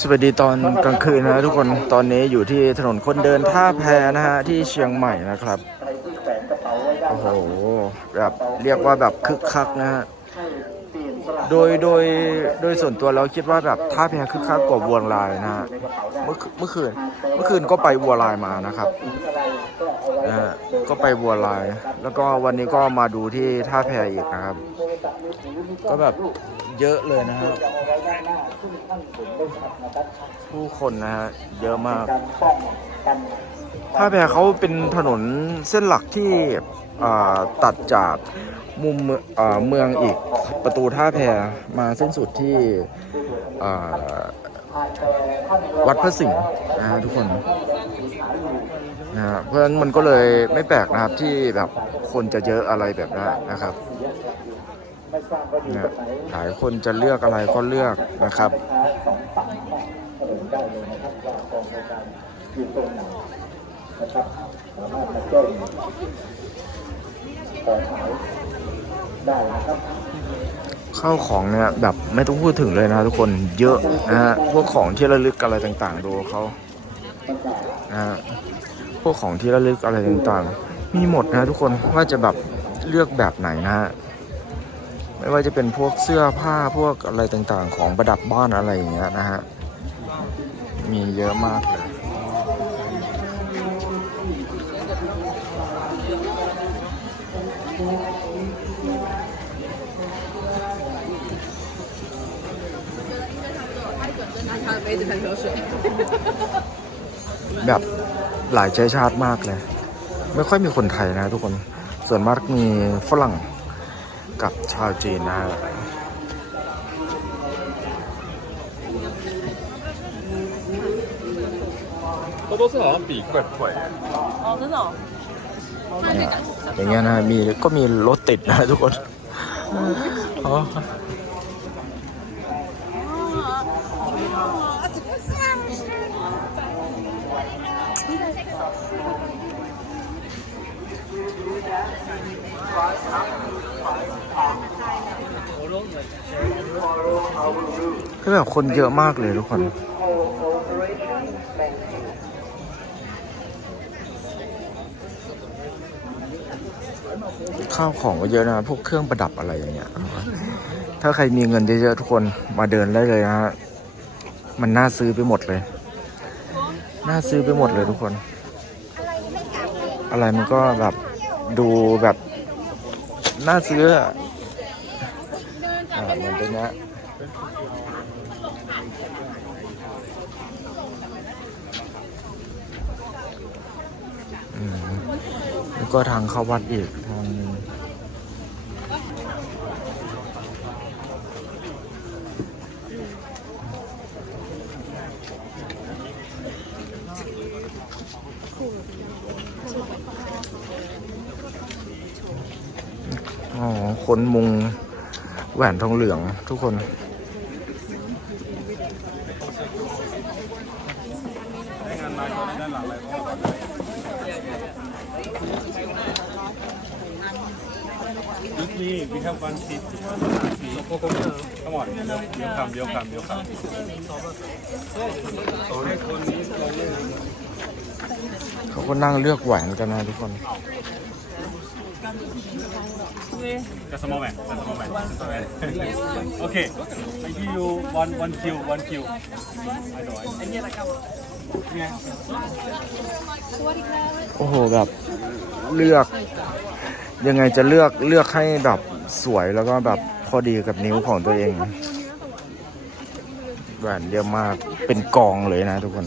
สวัสดีตอนกลางคืนนะทุกคนตอนนี้อยู่ที่ถนนคนเดินท่าแพนะฮะที่เชียงใหม่นะครับโอ้โหแบบเรียกว่าแบบคึกคักนะฮะโดยโดยโดยส่วนตัวเราคิดว่าแบบท่าแพคึกคักกว่าวัวลายนะฮะเมื่อเมื่อคืนเมื่อคืนก็ไปวัวลายมานะครับนะฮะก็ไปวัวลาย แล้วก็วันนี้ก็มาดูที่ท่าแพอีกนะครับ ก็แบบ เยอะเลยนะฮะผู้คนนะฮะเยอะมากท่าแพเขาเป็นถนนเส้นหลักที่ตัดจากมุมเมืองอีกประตูท่าแพมาเส้นสุดที่วัดพระสิงห์นะฮะทุกคนนะฮะเพราะฉะนั้นมันก็เลยไม่แปลกนะครับที่แบบคนจะเยอะอะไรแบบนั้นนะครับ เนี่ยหลายคนจะเลือกอะไรก็เลือกนะครับข้าวของเนี่ยแบบไม่ต้องพูดถึงเลยนะทุกคนเยอะนะฮะพวกของที่ระลึกอะไรต่างๆ ดูเขานะฮะพวกของที่ระลึกอะไรต่างๆ มีหมดนะทุกคนว่าจะแบบเลือกแบบไหนนะฮะ ไม่ว่าจะเป็นพวกเสื้อผ้าพวกอะไรต่างๆ ของประดับบ้านอะไรอย่างเงี้ยนะฮะ มีเยอะมากเลยแบบหลายใจชาติมากเลย ไม่ค่อยมีคนไทยนะทุกคน ส่วนมากมีฝรั่ง กับชาวจีนนะ 多多士好像比贵贵。哦，真的、哦。 เนี่ยอย่างเงี้ยนะมีก็มีรถติดนะทุกคนอ๋อ ก็แบบคนเยอะมากเลยทุกคน ข้าวของก็เยอะนะ พวกเครื่องประดับอะไรอย่างเงี้ย ถ้าใครมีเงินเยอะๆทุกคนมาเดินได้เลยนะฮะ มันน่าซื้อไปหมดเลย น่าซื้อไปหมดเลยทุกคน อะไรมันก็แบบดูแบบน่าซื้ออ่าเหมือนตัวเนี้ยอืม แล้วก็ทางเข้าวัดอีกทางนึงอ๋อคนมุงแหวนทองเหลืองทุกคน ด้ลุกนี่มีแค่วันสิบสีโคโค่ทั้งหมดเดียวคำเดียวคำเดียวคำเขาก็นั่งเลือกแหวนกันนะทุกคน Just a moment, just a moment. Just a moment. okay, I give you one, one cue. one cue. I know, I know. โอ้โหแบบเลือก ยังไงจะเลือกเลือกให้แบบสวยแล้วก็แบบพอดีกับนิ้วของตัวเองแหวนเยอะมากเป็นกองเลยนะทุกคน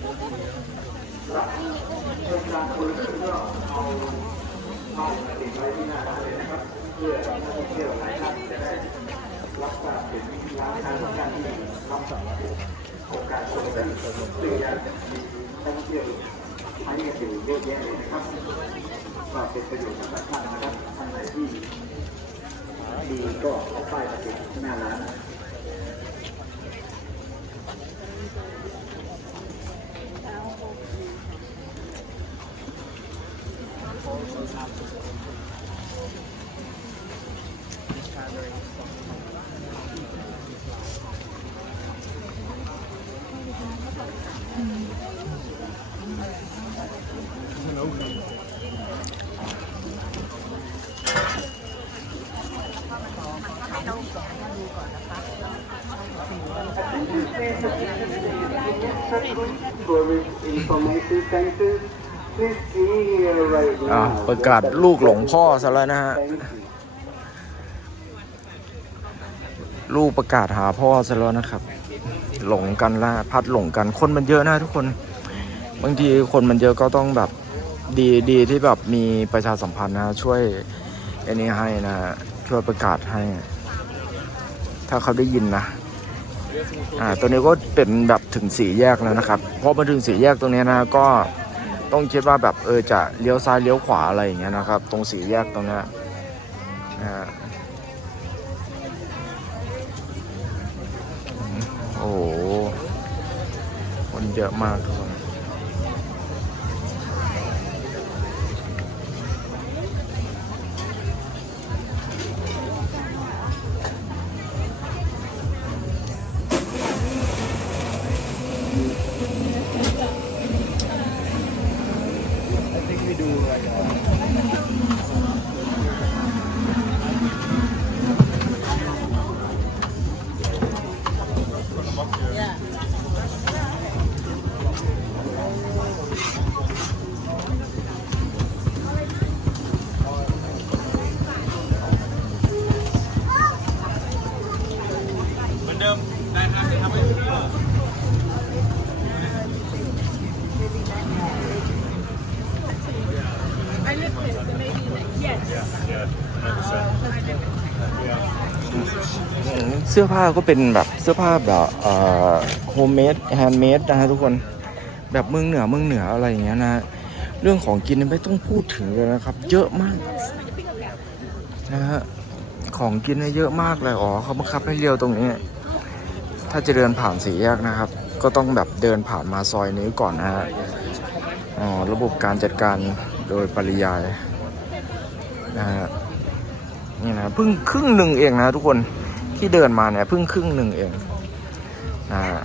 the สีน้ำมันเนาะดีก็เอาป้ายมาติดหน้าร้าน Tourist information center please see here right อ่าประกาศลูกหลงพ่อซะแล้วนะฮะ ลูกประกาศหาพ่อซะแล้วนะครับ หลงกันละพัดหลงกันคนมันเยอะนะทุกคน บางทีคนมันเยอะก็ต้องแบบดีดีที่แบบมีประชาสัมพันธ์นะช่วยอันนี้ให้นะช่วยประกาศให้ ถ้าเขาได้ยินนะอ่าตัวนี้ก็เป็นแบบถึงสี่แยกแล้วนะครับพอมาถึงสี่แยกตรงนี้นะก็ต้องคิดว่าแบบเออจะเลี้ยวซ้ายเลี้ยวขวาอะไรอย่างเงี้ยนะครับ ตรงสี่แยกตรงนี้นะฮะโอ้โหคนเยอะมากทุกคน เห เสื้อผ้าก็เป็นแบบเสื้อผ้าแบบเอ่อโฮมเมดแฮนด์เมดนะฮะทุกคนแบบเมืองเหนือเมืองเหนืออะไรอย่างเงี้ยนะเรื่องของกินไม่ต้องพูดถึงเลยนะครับ เยอะมากนะฮะของกินเนี่ยเยอะมากเลยอ๋อเขาบังคับให้เลี้ยวตรงนี้ ถ้าจะเดินผ่านสี่แยกนะครับ ก็ต้องแบบเดินผ่านมาซอยนี้ก่อนนะฮะ อ๋อระบบการจัดการโดยปริยายนะฮะนี่นะเพิ่งครึ่งหนึ่งเองนะทุกคนที่เดินมาเนี่ยเพิ่งครึ่งหนึ่งเองนะฮะ